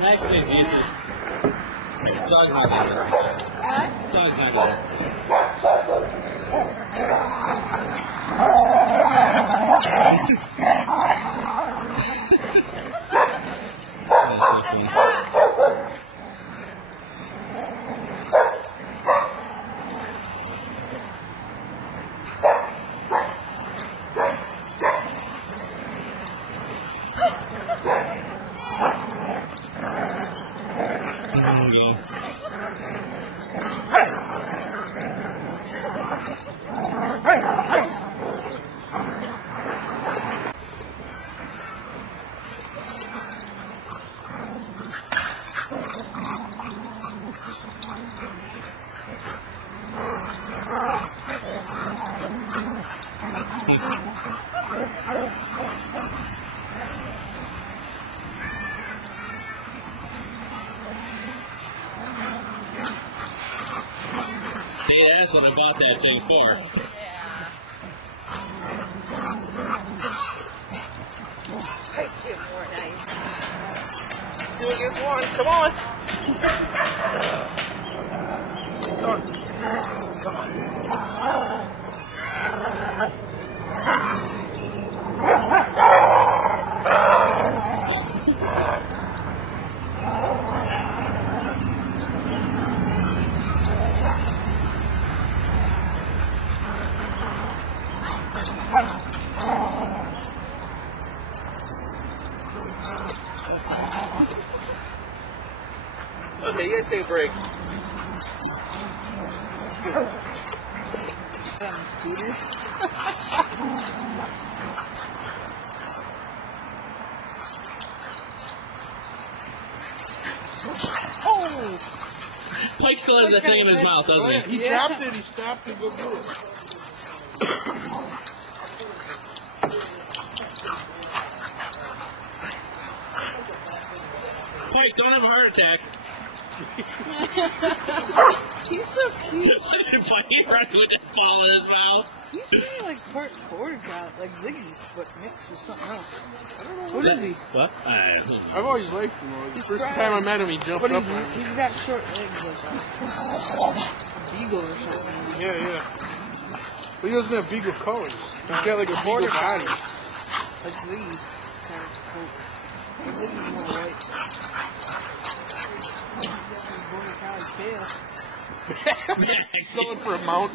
Next is easy. Dog's not gonna listen to it. What? Dog's not gonna listen to it. That's so funny. See, that's what I bought that thing for. Ice cream more nice. 2 against 1. Come on. Come on. Okay, you guys take a break. On the scooter. Oh! Pike still has that thing in his mouth, doesn't he? He dropped it, he stopped to go do it. Pike, don't have a heart attack. He's so cute. Pike running with that ball in his mouth. He's really like part quarter cat, like Ziggy, but mixed with something else. I don't know What is he? What? I've always liked him. The He's first brown. time I met him, he jumped But up he's, on me. he's got short legs like a beagle or something. Yeah, yeah. But he doesn't have beagle colors. He's got like a beagle body. Like Ziggy's kind of cool. Ziggy's more white. He's got some border collie tail. He's going for a mount.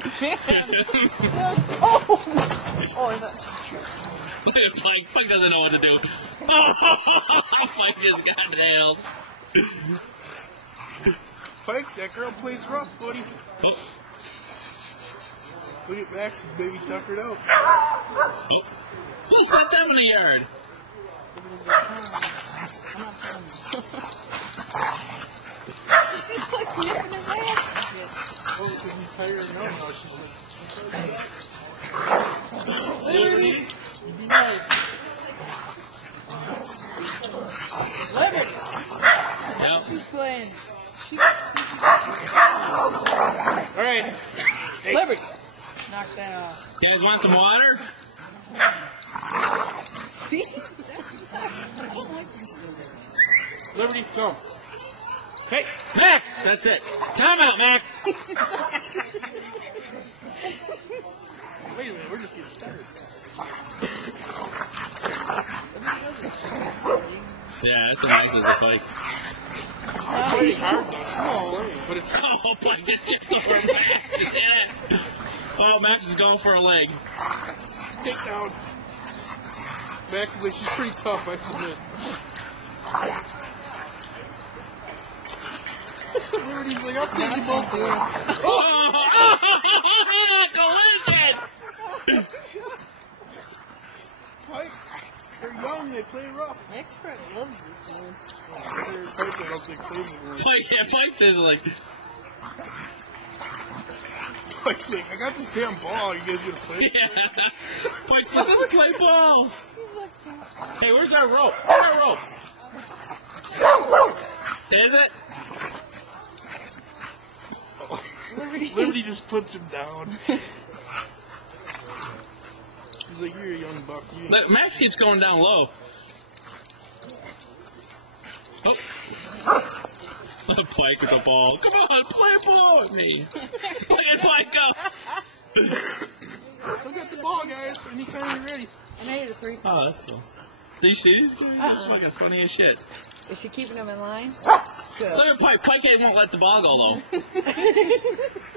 Oh, that's true. Look at Pike. Pike doesn't know what to do. Oh, Pike just got nailed. Pike, that girl plays rough, buddy. Oh. Look at Max's baby tuckered out. Oh. Let's let them in the yard. She's like nipping his ass. Oh, because he's tired now. Now she's like, Liberty! be nice. Liberty! Yep. She's playing. All right. Hey. Liberty! Knock that off. You guys want some water? See? Liberty, come. Hey, Max! That's it. Time out, Max! Wait a minute, we're just getting started. Yeah, that's what Max is a Pike. Pretty hard though. But it's Oh, Pike just chipped over Max. Hit it. Oh, Max is going for a leg. takedown. Max is like, she's pretty tough, I submit. Liberty's like, I'll take you both there. Collision! Pike, they're young, they play rough. Expert loves this one. Pike, I don't think plays it right. Pike says like, Pike's like, I got this damn ball, you guys gonna play it? yeah. Pike's like, let's play ball. Hey, where's our rope? Is it? Liberty just puts him down. You're a young buck. Look, Max keeps going down low. Oh. Pike with the ball. Come on, play ball with me. Look at Pike go. Look at the ball, guys. Anytime you're ready. I made it a 3. Oh, that's cool. Did you see these guys? That's fucking funny as shit. Is she keeping them in line? Good. Look at Pike. Pike won't let the ball go low.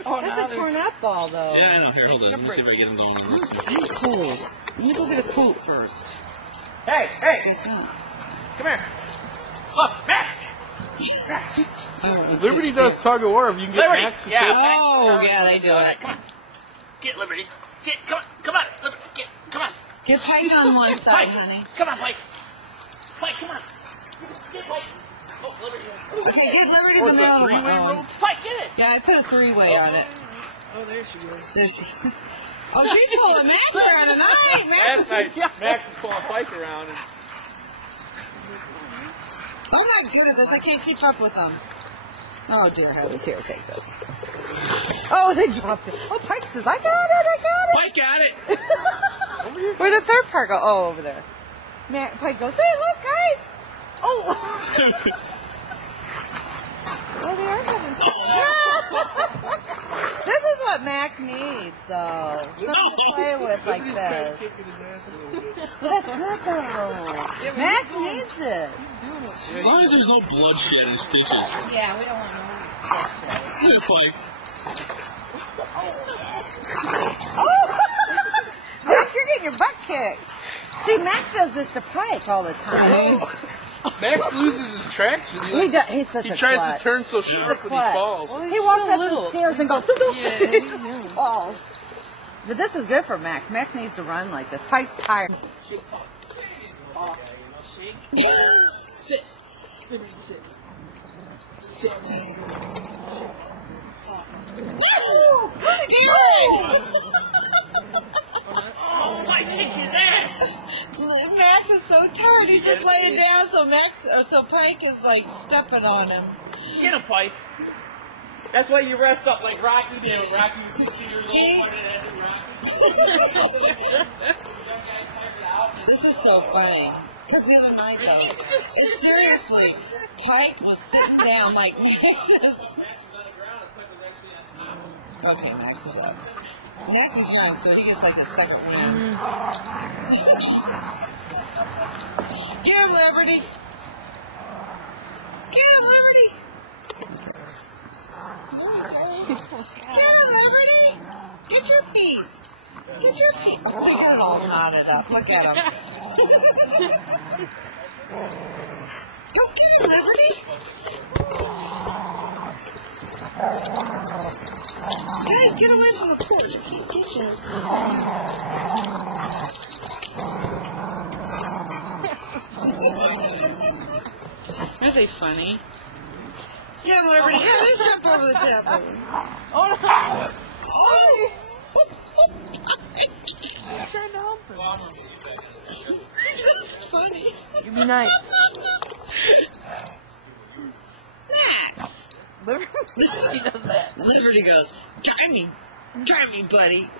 Oh, that's a torn up ball, though. Yeah, I know. Here, hold on. Let me see if I get him going. He's cold. You need to go get a coat first. Hey! Guess not. Come here. Look, Max! Liberty does tug of war if you can get Liberty, Max to yeah. take- Oh, yeah, they do it. Come on. Get Liberty. Come on. Liberty. Come on. Get Pike on one side, Pike. honey. Come on, Pike. Pike, come on. Get Pike. Oh, Liberty. Okay, get Liberty Oh, the it's a middle one. three-way rope? Pike, get it. Yeah, I put a 3-way on it. Oh, there she goes. There she. Oh, she's pulling Max around tonight. Last night, Max was pulling Pike around. And I'm not good at this. I can't keep up with them. Oh, dear heavens. Here, okay, good. Oh, they dropped it. Oh, Pike says, I got it. Pike got it. Where'd the third part go? Oh, over there. Pike goes, hey, look, guys. Oh. Oh, they are having This is what Max needs, though. Something to play with like Liberty's kind of this. kicking his ass a little bit. That's good, though. Max needs it. As long as there's no bloodshed and stitches. Yeah, we don't want no Pike. Oh! Max, you're getting your butt kicked. See, Max does this to Pike all the time. Max loses his traction. He's such He a tries klutz. to turn so sharp when he falls. He walks up the stairs and goes, he falls. But this is good for Max. Max needs to run like this. Pike's tired. Sit. Liberty, sit. Sit. Oh, Pike kicked his ass. Max is so tired. He's just laying down, so Pike is like stepping on him. Get him, Pike. That's why you rest up like Rocky did. Rocky was 60 years old. Pointed at him, Rocky. This is so funny. Because the other night, though, seriously, Pike was sitting down like Max is. Okay, Max is up. Max is young, so he gets like the second win. Get him, Liberty! Get him, Liberty! Get him, Liberty! Get your piece! Get your piece! Oh, they got it all knotted up. Look at him. Go get him, Liberty! Guys, get away from the porch. You can't get you. Is he funny? Get him, Liberty. Yeah, let's jump over the table. Oh, no. Oh. I'm trying to help him. This is funny. You be nice. Max. She does that. Liberty goes, drive me, buddy.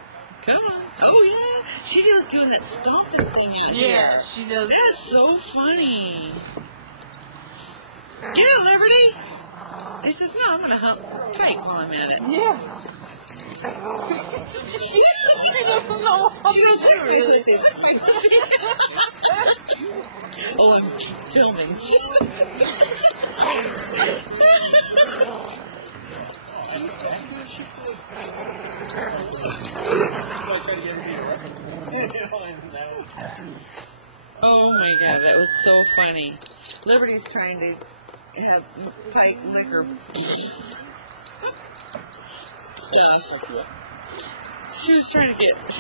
Come on. Oh, yeah. She was doing that stomping thing out here. Yeah, she does. That's so funny. Get it, Liberty. He says, no, I'm going to help Pike while I'm at it. Yeah. She doesn't know. She doesn't really see that. Oh, I'm filming. Oh my God, that was so funny. Liberty's trying to have Pike liquor stuff. She was trying to get.